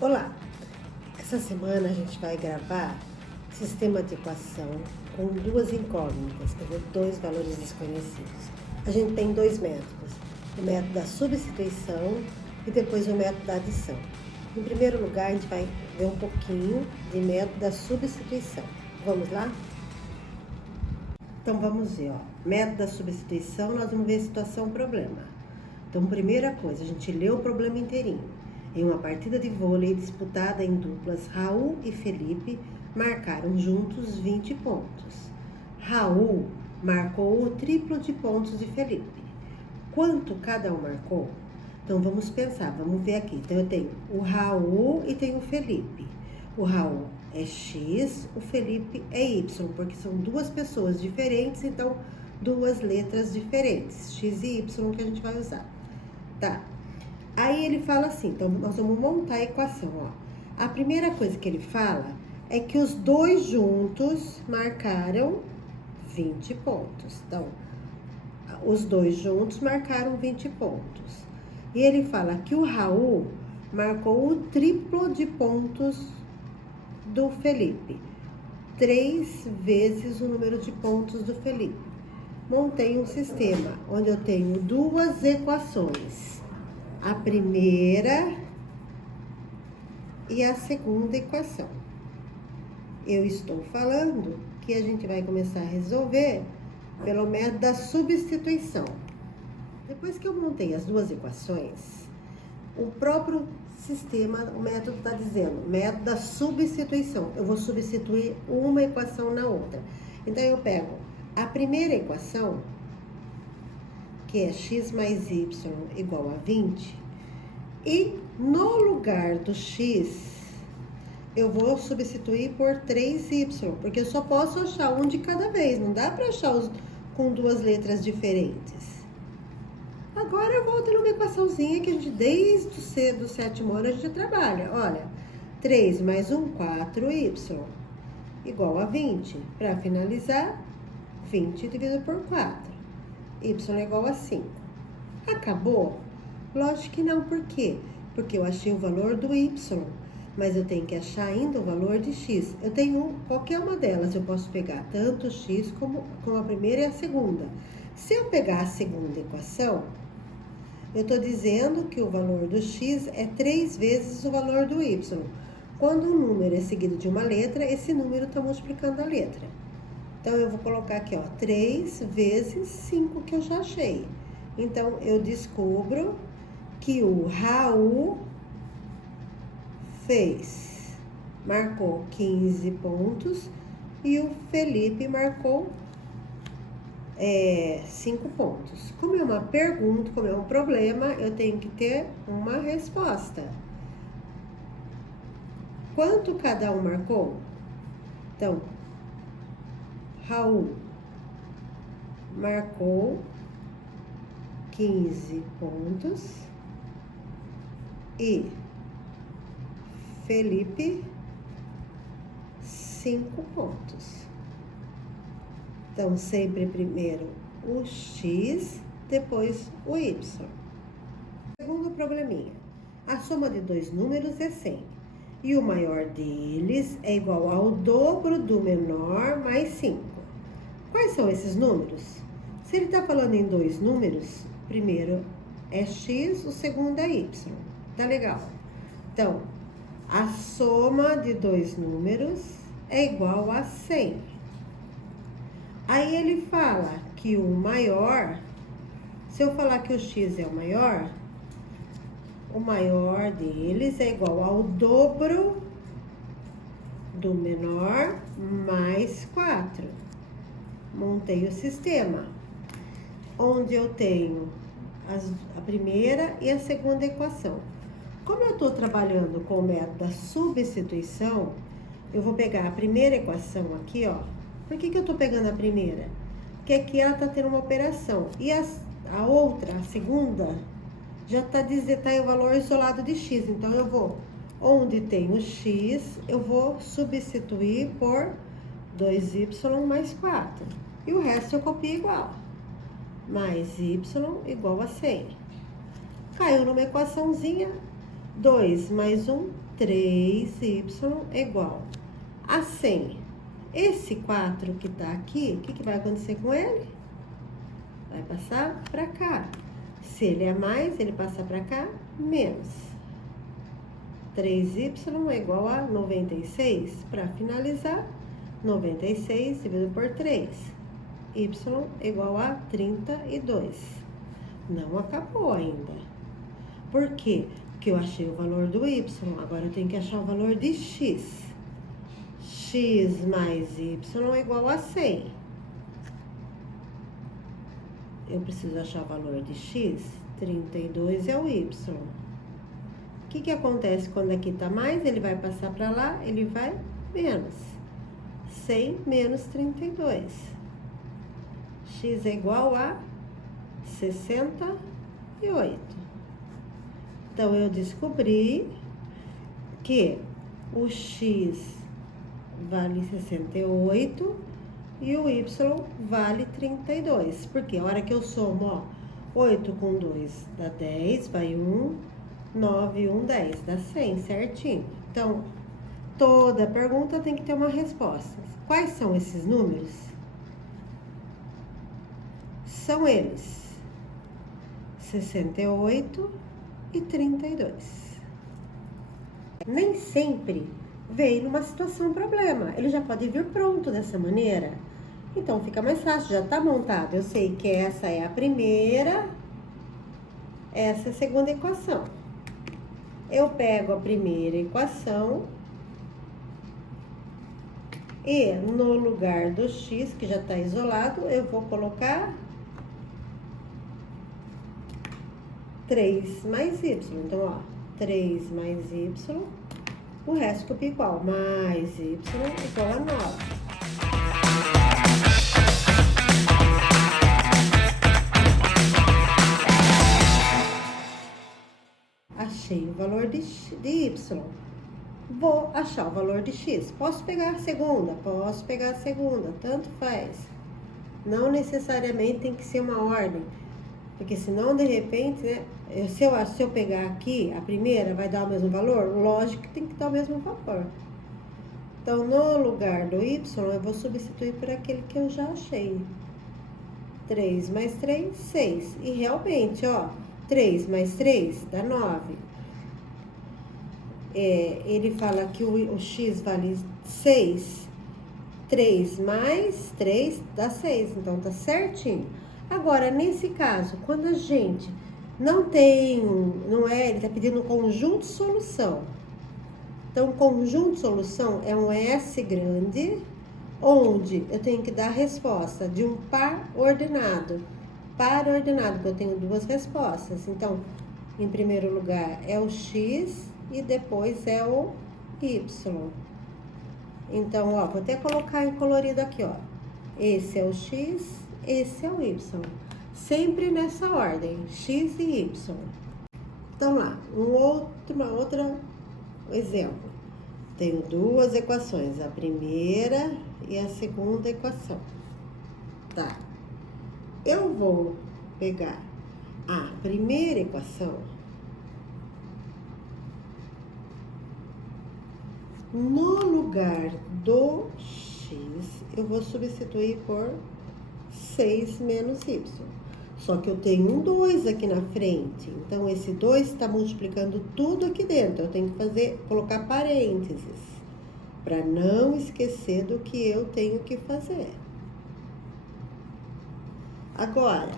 Olá! Essa semana a gente vai gravar sistema de equação com duas incógnitas, quer dizer, dois valores desconhecidos. A gente tem dois métodos, o método da substituição e depois o método da adição. Em primeiro lugar, a gente vai ver um pouquinho de método da substituição. Vamos lá? Então vamos ver, método da substituição, nós vamos ver situação problema. Então, primeira coisa, a gente lê o problema inteirinho. Em uma partida de vôlei disputada em duplas, Raul e Felipe marcaram juntos 20 pontos. Raul marcou o triplo de pontos de Felipe. Quanto cada um marcou? Então vamos pensar, vamos ver aqui. Então eu tenho o Raul e tenho o Felipe. O Raul é X, o Felipe é Y, porque são duas pessoas diferentes, então duas letras diferentes, X e Y que a gente vai usar. Tá? Aí ele fala assim, então nós vamos montar a equação, A primeira coisa que ele fala é que os dois juntos marcaram 20 pontos. Então, os dois juntos marcaram 20 pontos. E ele fala que o Raul marcou o triplo de pontos do Felipe. 3 vezes o número de pontos do Felipe. Montei um sistema onde eu tenho duas equações. A primeira e a segunda equação. Eu estou falando que a gente vai começar a resolver pelo método da substituição. Depois que eu montei as duas equações, o próprio sistema, o método está dizendo, método da substituição. Eu vou substituir uma equação na outra. Então, eu pego a primeira equação, que é x mais y igual a 20, e no lugar do x, eu vou substituir por 3y, porque eu só posso achar um de cada vez, não dá para achar com duas letras diferentes. Agora eu volto numa equaçãozinha que a gente, desde o sétimo ano, a gente trabalha. Olha, 3 mais 1, 4y, igual a 20. Para finalizar, 20 dividido por 4. Y é igual a 5. Acabou? Lógico que não, por quê? Porque eu achei o valor do y, mas eu tenho que achar ainda o valor de x. Eu tenho qualquer uma delas, eu posso pegar tanto o x como a primeira e a segunda. Se eu pegar a segunda equação, eu estou dizendo que o valor do x é 3 vezes o valor do y. Quando um número é seguido de uma letra, esse número está multiplicando a letra. Então, eu vou colocar aqui, 3 vezes 5 que eu já achei. Então, eu descubro que o Raul marcou 15 pontos e o Felipe marcou 5 pontos. Como é uma pergunta, como é um problema, eu tenho que ter uma resposta. Quanto cada um marcou? Então, Raul marcou 15 pontos e Felipe 5 pontos. Então, sempre primeiro o x, depois o y. Segundo probleminha, a soma de dois números é 100 e o maior deles é igual ao dobro do menor mais 5. Quais são esses números? Se ele está falando em dois números, primeiro é x, o segundo é y. Tá legal? Então, a soma de dois números é igual a 100. Aí ele fala que o maior, se eu falar que o x é o maior deles é igual ao dobro do menor mais 4. Montei o sistema, onde eu tenho a primeira e a segunda equação. Como eu estou trabalhando com o método da substituição, eu vou pegar a primeira equação aqui, Por que eu estou pegando a primeira? Porque aqui ela está tendo uma operação. E a outra, a segunda, já está o valor isolado de x. Então, eu vou, onde tem o x, eu vou substituir por 2y mais 4. E o resto eu copio igual. Mais y igual a 100. Caiu numa equaçãozinha, 2 mais 1, 3y é igual a 100. Esse 4 que tá aqui, o que vai acontecer com ele? Vai passar para cá. Se ele é mais, ele passa para cá, menos. 3y é igual a 96. Para finalizar, 96 dividido por 3. Y é igual a 32. Não acabou ainda. Por quê? Porque eu achei o valor do y. Agora eu tenho que achar o valor de x. X mais y é igual a 100. Eu preciso achar o valor de x. 32 é o y. O que acontece quando aqui tá mais? Ele vai passar para lá, ele vai menos. 100 menos 32. X é igual a 68. Então, eu descobri que o x vale 68 e o y vale 32. Porque a hora que eu somo, ó, 8 com 2 dá 10, vai 1, 9, 1, 10, dá 100, certinho. Então, toda pergunta tem que ter uma resposta. Quais são esses números? São eles: 68 e 32. Nem sempre vem numa situação problema. Ele já pode vir pronto dessa maneira. Então, fica mais fácil, já tá montado. Eu sei que essa é a primeira, essa é a segunda equação. Eu pego a primeira equação e no lugar do x, que já tá isolado, eu vou colocar 3 mais y. Então, ó, 3 mais y, o resto copia igual, mais y igual a 9. Achei o valor de y. Vou achar o valor de x. Posso pegar a segunda? Posso pegar a segunda, tanto faz. Não necessariamente tem que ser uma ordem. Porque senão, de repente, né, se eu pegar aqui, a primeira vai dar o mesmo valor? Lógico que tem que dar o mesmo valor. Então, no lugar do y, eu vou substituir por aquele que eu já achei. 3 mais 3, 6. E realmente, ó, 3 mais 3 dá 9. Ele fala que o x vale 6. 3 mais 3 dá 6. Então, tá certinho. Agora, nesse caso, quando a gente não tem, ele tá pedindo um conjunto de solução. Então, conjunto de solução é um S grande, onde eu tenho que dar a resposta de um par ordenado. Par ordenado, que eu tenho duas respostas. Então, em primeiro lugar é o x e depois é o y. Então, ó, vou até colocar em colorido aqui, ó. Esse é o x, esse é o y. Sempre nessa ordem, x e y. Então, lá, outro exemplo. Tenho duas equações, a primeira e a segunda equação. Tá. Eu vou pegar a primeira equação. No lugar do x, eu vou substituir por 6 menos y. Só que eu tenho um 2 aqui na frente. Então, esse 2 está multiplicando tudo aqui dentro. Eu tenho que colocar parênteses, para não esquecer do que eu tenho que fazer. Agora,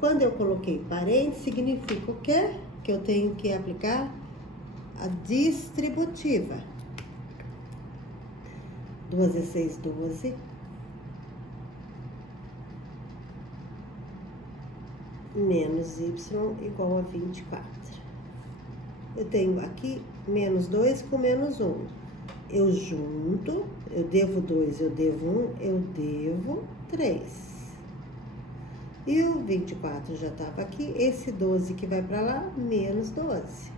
quando eu coloquei parênteses, significa o quê? Que eu tenho que aplicar a distributiva. 2 vezes 6, 12. Menos y igual a 24. Eu tenho aqui menos 2 com menos 1. Eu junto, eu devo 2, eu devo 1, eu devo 3. E o 24 já estava aqui, esse 12 que vai para lá, menos 12.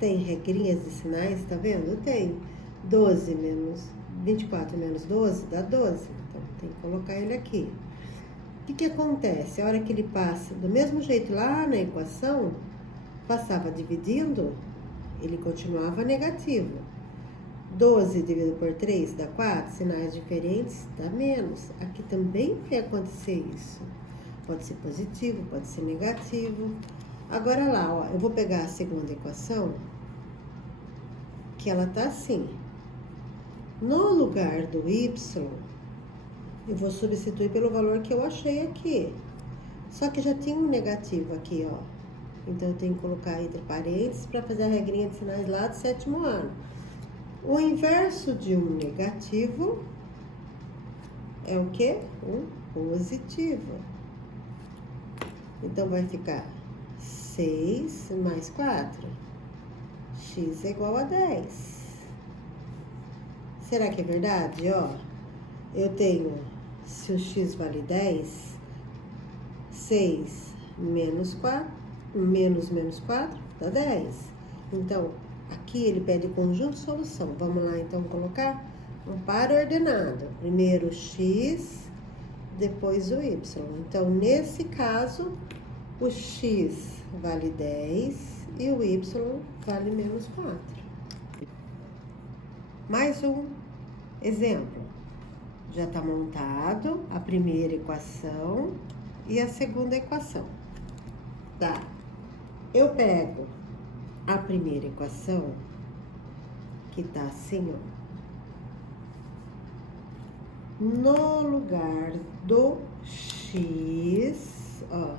Tem regrinhas de sinais, tá vendo? Tem 12 menos 24 menos 12 dá 12. Então, tem que colocar ele aqui. O que acontece? A hora que ele passa, do mesmo jeito lá na equação, passava dividindo, ele continuava negativo. 12 dividido por 3 dá 4, sinais diferentes dá menos. Aqui também vai acontecer isso. Pode ser positivo, pode ser negativo. Agora lá, ó, eu vou pegar a segunda equação, que ela tá assim. No lugar do y, eu vou substituir pelo valor que eu achei aqui. Só que já tinha um negativo aqui, ó. Então, eu tenho que colocar entre parênteses para fazer a regrinha de sinais lá do 7º ano. O inverso de um negativo é o quê? Um positivo. Então, vai ficar 6 mais 4. X é igual a 10. Será que é verdade? Ó, eu tenho, se o x vale 10, 6 menos 4, menos 4 dá 10. Então, aqui ele pede conjunto de solução. Vamos lá, então, colocar um par ordenado. Primeiro o x, depois o y. Então, nesse caso, o x vale 10 e o y vale menos 4. Mais um exemplo. Já está montado a primeira equação e a segunda equação. Tá? Eu pego a primeira equação, que tá assim, ó. No lugar do x, ó,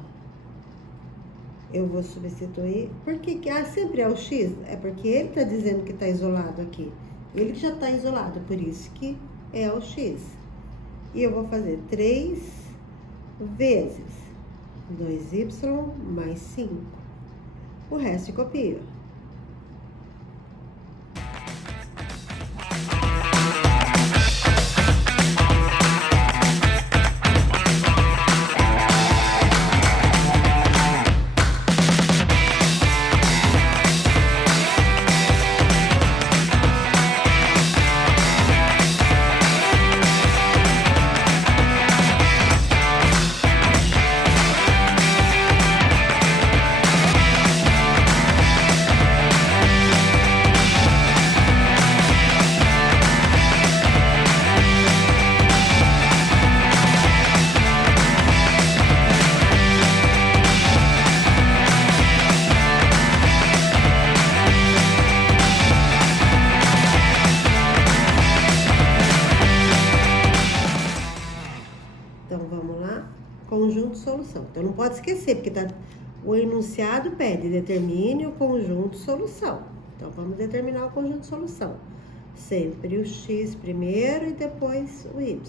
eu vou substituir. Por que sempre é o x? É porque ele tá dizendo que tá isolado aqui. Ele já tá isolado, por isso que é o x. E eu vou fazer 3 vezes 2y mais 5. O resto eu copio. Então, vamos lá. Conjunto de solução. Então, não pode esquecer, porque o enunciado pede determine o conjunto de solução. Então, vamos determinar o conjunto de solução. Sempre o x primeiro e depois o y.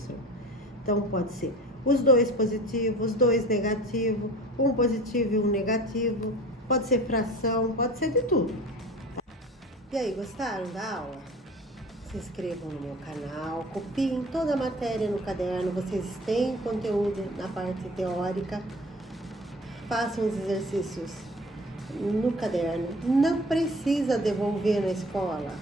Então, pode ser os dois positivos, os dois negativos, um positivo e um negativo. Pode ser fração, pode ser de tudo. E aí, gostaram da aula? Se inscrevam no meu canal, copiem toda a matéria no caderno, vocês têm conteúdo na parte teórica, façam os exercícios no caderno, não precisa devolver na escola.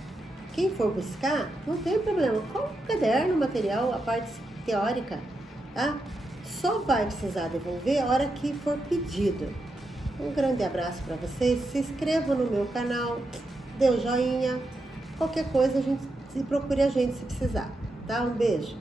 Quem for buscar, não tem problema, com o caderno, o material, a parte teórica, tá? Só vai precisar devolver a hora que for pedido. Um grande abraço para vocês, se inscrevam no meu canal, dê o joinha, qualquer coisa a gente procure a gente se precisar, tá? Um beijo!